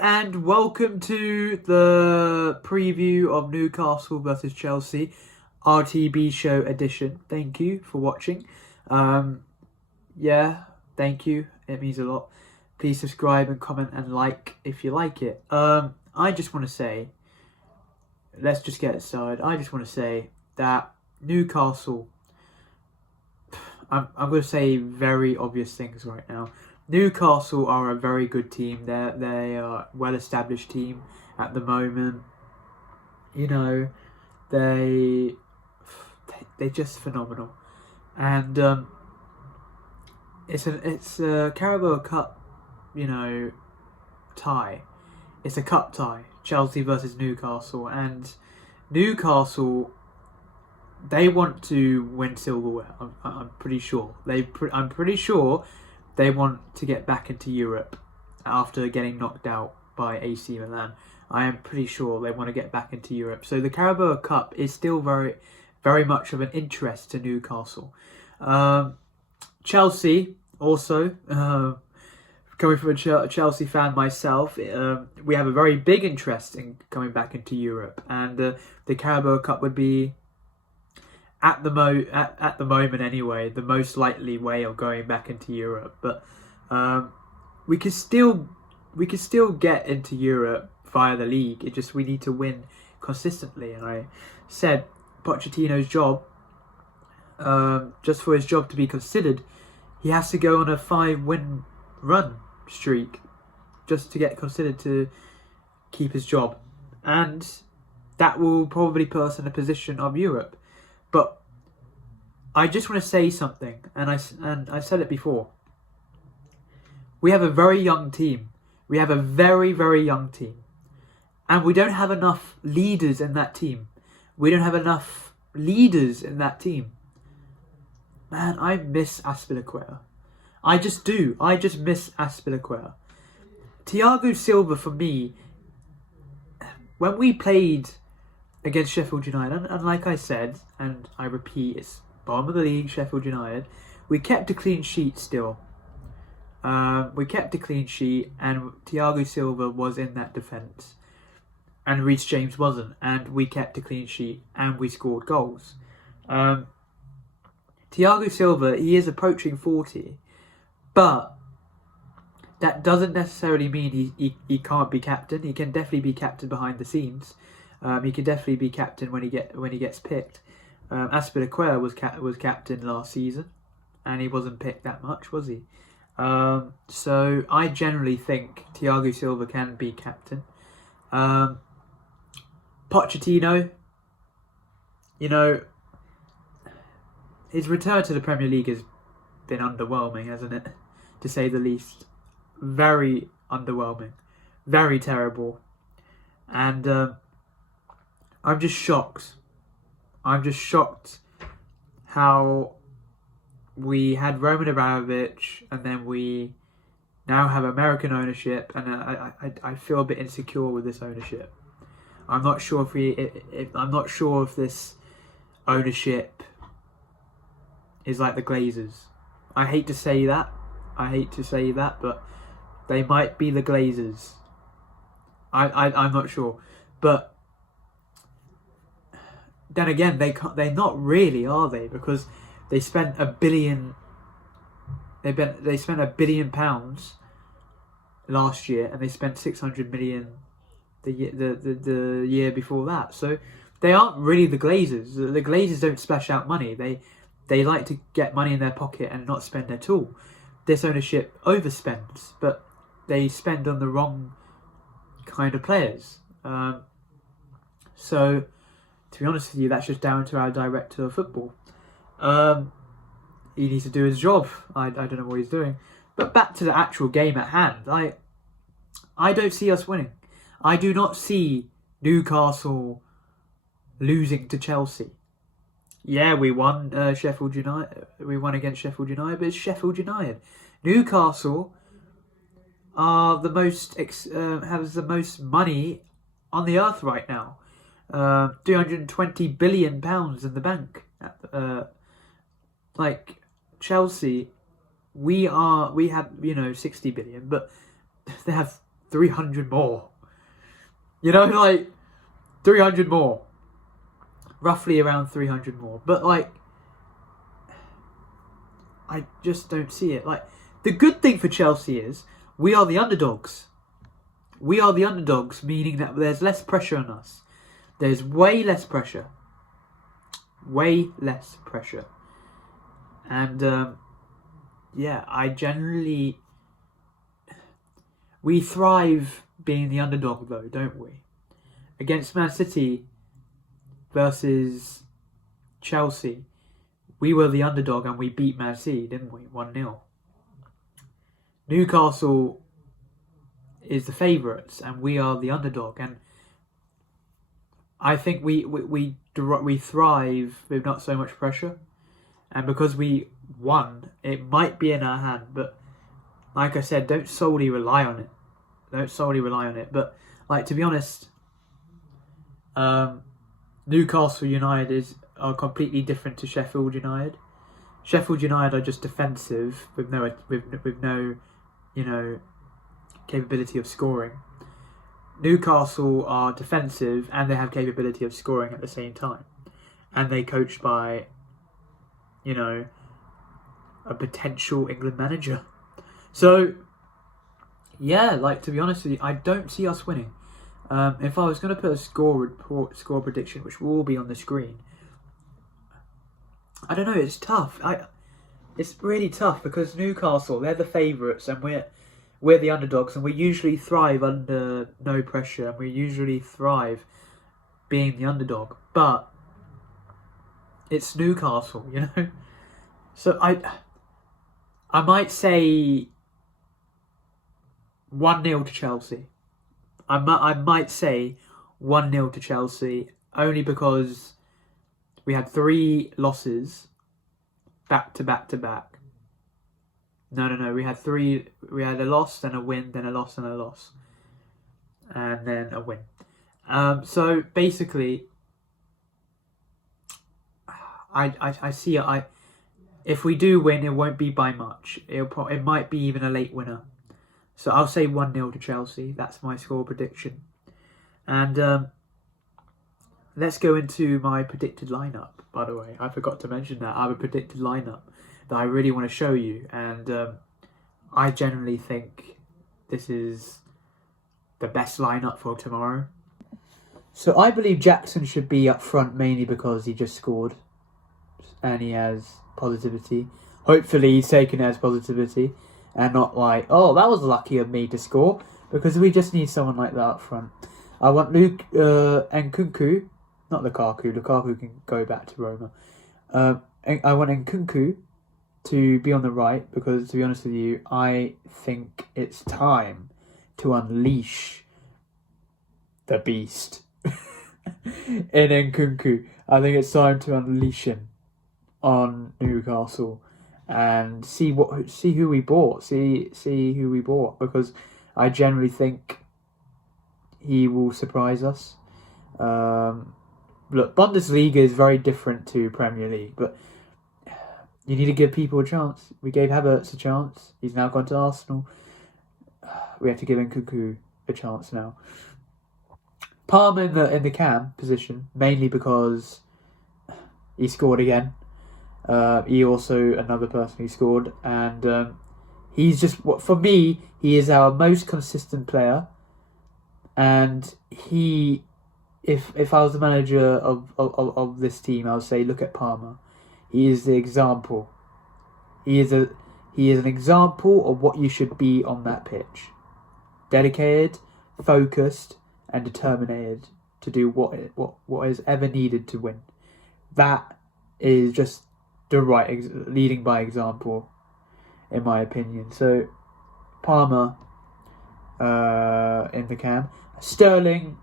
and welcome to the preview of Newcastle versus Chelsea, RTB show edition. Thank you for watching. Yeah, thank you. It means a lot. Please subscribe and comment and like if you like it. I just want to say, let's just get it started. I just want to say that Newcastle, I'm going to say very obvious things right now. Newcastle are a very good team. They are a well-established team at the moment. You know, they're just phenomenal, and it's a Carabao Cup, tie. It's a cup tie, Chelsea versus Newcastle, and Newcastle, they want to win silverware. I'm pretty sure I'm pretty sure they want to get back into Europe after getting knocked out by AC Milan. I am pretty sure they want to get back into Europe. So the Carabao Cup is still very, very much of an interest to Newcastle. Chelsea also, coming from a Chelsea fan myself, we have a very big interest in coming back into Europe, and the Carabao Cup would be, at the moment anyway, the most likely way of going back into Europe. But we could still get into Europe via the league. It just, we need to win consistently. And I said Pochettino's job, just for his job to be considered, he has to go on a 5-win run streak just to get considered to keep his job, and that will probably put us in a position of Europe. But I just want to say something, and I said it before. We have a very young team. We have a very, very young team. And we don't have enough leaders in that team. We don't have enough leaders in that team. Man, I miss Aspilicueta. I just do. I just miss Aspilicueta. Thiago Silva, for me, when we played against Sheffield United, and like I said, and I repeat, it's bottom of the league, Sheffield United, we kept a clean sheet still. We kept a clean sheet, and Thiago Silva was in that defence, and Reece James wasn't, and we kept a clean sheet, and we scored goals. Thiago Silva, he is approaching 40, but that doesn't necessarily mean he can't be captain. He can definitely be captain behind the scenes. He can definitely be captain when he gets picked. Aspilicueta was captain last season, and he wasn't picked that much, was he? So I generally think Thiago Silva can be captain. Pochettino, his return to the Premier League has been underwhelming, hasn't it? To say the least. Very underwhelming. Very terrible. And I'm just shocked. I'm just shocked how we had Roman Abramovich, and then we now have American ownership, and I feel a bit insecure with this ownership. I'm not sure if this ownership is like the Glazers. I hate to say that, but they might be the Glazers. I'm not sure, but then again, they're not really, are they? Because they spent £1 billion. They spent £1 billion last year, and they spent 600 million the year before that. So they aren't really the Glazers. The Glazers don't splash out money. They like to get money in their pocket and not spend at all. This ownership overspends, but they spend on the wrong kind of players. So, to be honest with you, that's just down to our director of football. He needs to do his job. I don't know what he's doing. But back to the actual game at hand. I don't see us winning. I do not see Newcastle losing to Chelsea. Yeah, we won Sheffield United. We won against Sheffield United, but it's Sheffield United. Newcastle are the most has the most money on the earth right now. £320 billion in the bank. Like Chelsea, we have 60 billion, but they have 300 more. You know, like 300 more. Roughly around 300 more. But like, I just don't see it. Like, the good thing for Chelsea is we are the underdogs. We are the underdogs, meaning that there's less pressure on us. There's way less pressure. Way less pressure. And, yeah, we thrive being the underdog, though, don't we? Against Man City versus Chelsea, we were the underdog and we beat Man City, didn't we? 1-0. Newcastle is the favourites and we are the underdog. And I think we thrive with not so much pressure. And because we won, it might be in our hand. But like I said, don't solely rely on it. But like, to be honest, Newcastle United are completely different to Sheffield United. Sheffield United are just defensive with no capability of scoring. Newcastle are defensive and they have capability of scoring at the same time, and they coached by a potential England manager. So yeah, like, to be honest with you, I don't see us winning. If I was going to put a score prediction, which will all be on the screen, I don't know. It's tough. It's really tough because Newcastle, they're the favourites, and we're the underdogs, and we usually thrive under no pressure, and we usually thrive being the underdog. But it's Newcastle, So I might say 1-0 to Chelsea. I might say 1-0 to Chelsea, only because we had 3 losses back to back to back. No. We had 3. We had a loss, then a win, then a loss, and a loss, and then a win. So basically, I see. If we do win, it won't be by much. It might be even a late winner. So I'll say 1-0 to Chelsea. That's my score prediction. And let's go into my predicted lineup. By the way, I forgot to mention that I have a predicted lineup that I really want to show you. And I generally think this is the best lineup for tomorrow. So I believe Jackson should be up front, mainly because he just scored and he has positivity. Hopefully he's taken it as positivity and not like, oh, that was lucky of me to score, because we just need someone like that up front. I want Nkunku, not Lukaku. Lukaku can go back to Roma. I want Nkunku to be on the right, because, to be honest with you, I think it's time to unleash the beast in Nkunku. I think it's time to unleash him on Newcastle and see who we bought. See who we bought, because I generally think he will surprise us. Look, Bundesliga is very different to Premier League, but you need to give people a chance. We gave Havertz a chance. He's now gone to Arsenal. We have to give Nkunku a chance now. Palmer in the cam position, mainly because he scored again. He also another person who scored, and he's just, for me, he is our most consistent player. And he, if I was the manager of this team, I would say, look at Palmer. He is the example. He is an example of what you should be on that pitch. Dedicated, focused, and determined to do what is ever needed to win. That is just the right leading by example, in my opinion. So Palmer in the cam, Sterling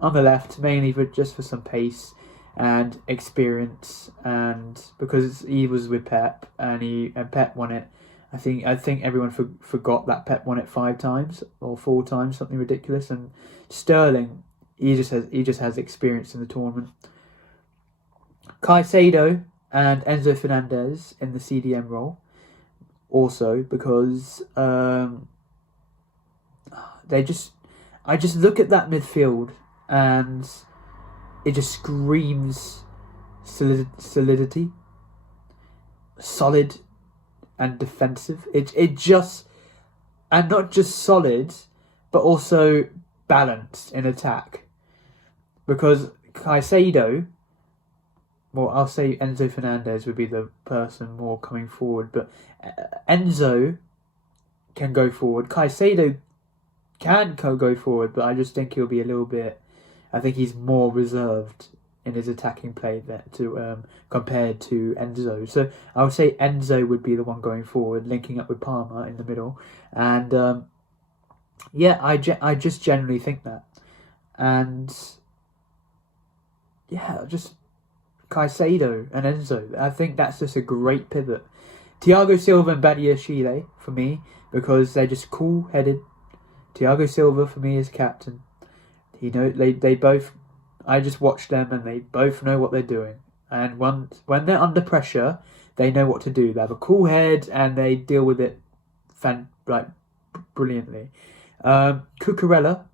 on the left, mainly for some pace and experience, and because he was with Pep and Pep won it. I think everyone forgot that Pep won it 5 times or 4 times, something ridiculous. And Sterling, he just has experience in the tournament. Caicedo and Enzo Fernandez in the CDM role, also because I just look at that midfield and it just screams solidity, solid and defensive. It just, and not just solid, but also balanced in attack. Because Caicedo, well, I'll say Enzo Fernandez would be the person more coming forward, but Enzo can go forward. Caicedo can go forward, but I just think he'll be a little bit. I think he's more reserved in his attacking play compared to Enzo. So I would say Enzo would be the one going forward, linking up with Palmer in the middle, and I just generally think that, and just Caicedo and Enzo. I think that's just a great pivot. Thiago Silva and Badiashile for me, because they're just cool-headed. Thiago Silva for me is captain. They both. I just watch them and they both know what they're doing. And when they're under pressure, they know what to do. They have a cool head and they deal with it, brilliantly. Cucurella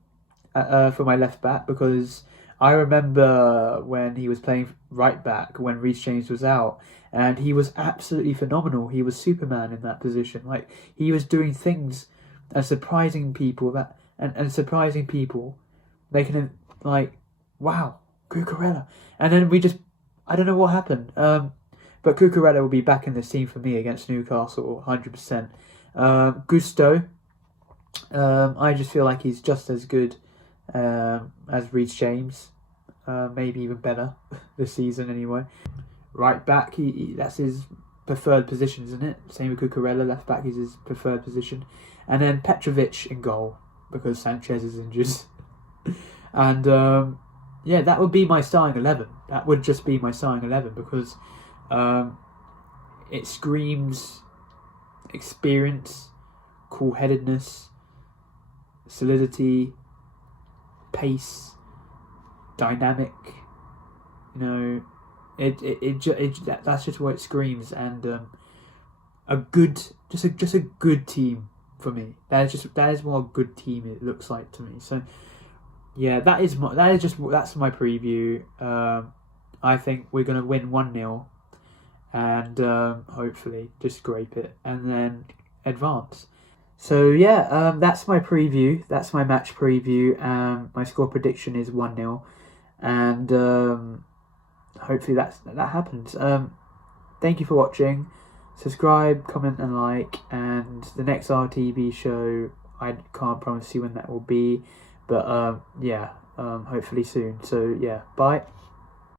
for my left back, because I remember when he was playing right back when Reece James was out, and he was absolutely phenomenal. He was Superman in that position. Like, he was doing things and surprising people making him like, wow, Cucurella. And then I don't know what happened. But Cucurella will be back in this team for me against Newcastle, 100%. Gusto, I just feel like he's just as good as Reece James, maybe even better this season anyway. Right back, that's his preferred position, isn't it? Same with Cucurella, left back is his preferred position. And then Petrovic in goal, because Sanchez is injured. And that would be my starting 11. That would just be my starting 11, because it screams experience, cool-headedness, solidity, pace, dynamic. That's just what it screams, and a good team for me. That is what a good team it looks like to me. So yeah, that's my preview. I think we're gonna win 1-0, and hopefully just scrape it and then advance. So yeah, that's my preview. That's my match preview. My score prediction is 1-0, and hopefully that happens. Thank you for watching. Subscribe, comment, and like. And the next RTB show, I can't promise you when that will be, but hopefully soon. So yeah, bye.